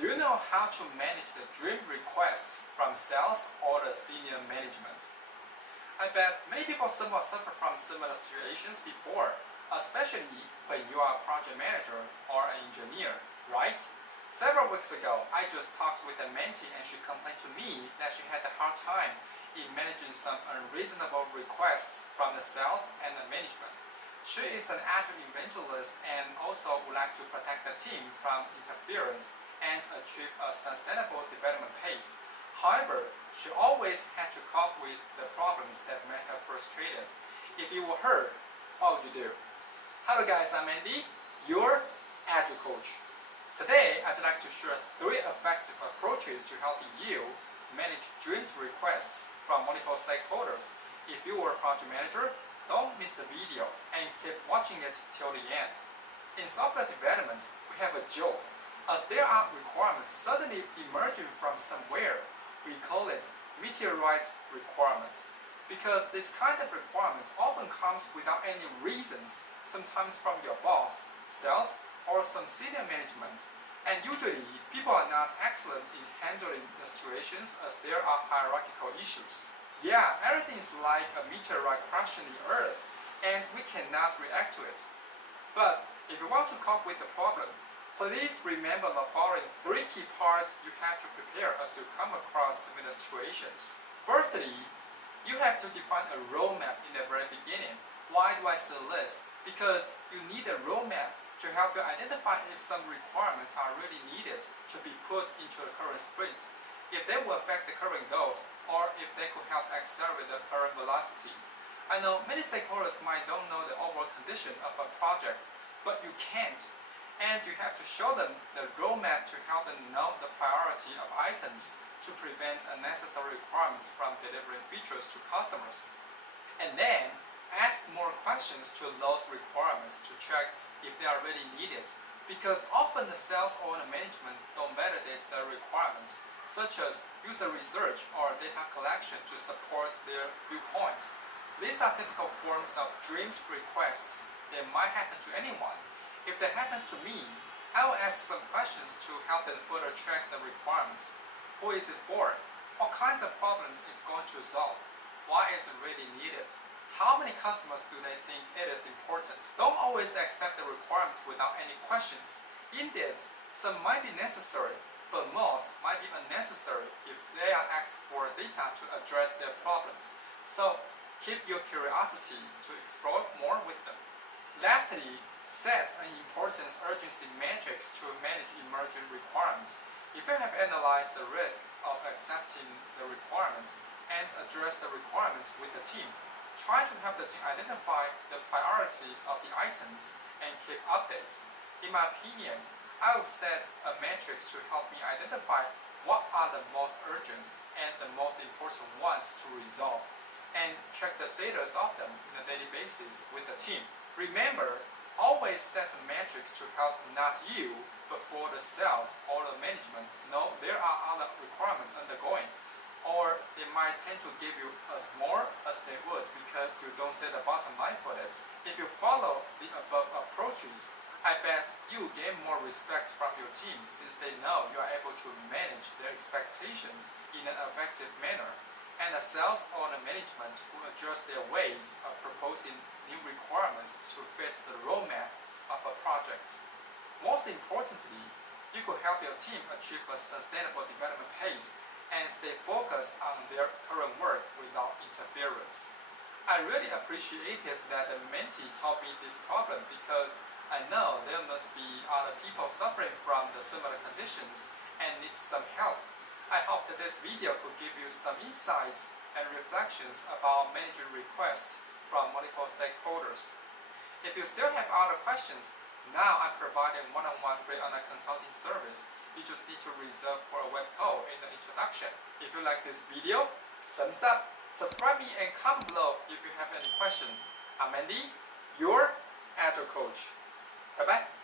Do you know how to manage the dream requests from sales or the senior management? I bet many people somewhat suffer from similar situations before, especially when you are a project manager or an engineer, right? Several weeks ago, I just talked with a mentee and she complained to me that she had a hard time in managing some unreasonable requests from the sales and the management. She is an agile evangelist and also would like to protect the team from interference and achieve a sustainable development pace. However, she always had to cope with the problems that made her frustrated. If you were her, what would you do? Hello guys, I'm Andy, your Agile Coach. Today, I'd like to share 3 effective approaches to help you manage dream requests from multiple stakeholders. If you are a project manager, don't miss the video and keep watching it till the end. In software development, we have a joke. As there are requirements suddenly emerging from somewhere, we call it meteorite requirements. Because this kind of requirement often comes without any reasons, sometimes from your boss, sales, or some senior management. And usually, people are not excellent in handling the situations as there are hierarchical issues. Yeah, everything is like a meteorite crashing the earth, and we cannot react to it. But if you want to cope with the problem, please remember the following 3 key parts you have to prepare as you come across similar situations. Firstly, you have to define a roadmap in the very beginning. Why do I say this? Because you need a roadmap to help you identify if some requirements are really needed to be put into the current sprint, if they will affect the current goals, or if they could help accelerate the current velocity. I know many stakeholders might don't know the overall condition of a project, but you can't. And you have to show them the roadmap to help them know the priority of items to prevent unnecessary requirements from delivering features to customers. And then, ask more questions to those requirements to check if they are really needed, because often the sales or the management don't validate the requirements, such as user research or data collection to support their viewpoints. These are typical forms of dreamed requests that might happen to anyone. If that happens to me, I will ask some questions to help them further check the requirements. Who is it for? What kinds of problems it's going to resolve? Why is it really needed? How many customers do they think it is important? Don't always accept the requirements without any questions. Indeed, some might be necessary, but most might be unnecessary if they are asked for data to address their problems. So, keep your curiosity to explore more with them. Lastly, set an importance urgency matrix to manage emerging requirements. If you have analyzed the risk of accepting the requirements and address the requirements with the team, try to help the team identify the priorities of the items and keep updates. In my opinion, I would set a matrix to help me identify what are the most urgent and the most important ones to resolve, and check the status of them on a daily basis with the team. Remember, always set a matrix to help not you, but for the sales or the management know there are other requirements undergoing, or they might tend to give you as more as they would because you don't set a bottom line for it. If you follow the above approaches, I bet you gain more respect from your team since they know you are able to manage their expectations in an effective manner, and the sales or the management will adjust their ways of proposing new requirements to fit the roadmap of a project. Most importantly, you could help your team achieve a sustainable development pace and stay focused on their current work without interference. I really appreciated that the mentee told me this problem because I know there must be other people suffering from the similar conditions and need some help. I hope that this video could give you some insights and reflections about managing requests from multiple stakeholders. If you still have other questions, now I provide a one-on-one free online consulting service. You just need to reserve for a web call in the introduction. If you like this video, thumbs up, subscribe me and comment below if you have any questions. I'm Andy, your Agile Coach. Bye bye.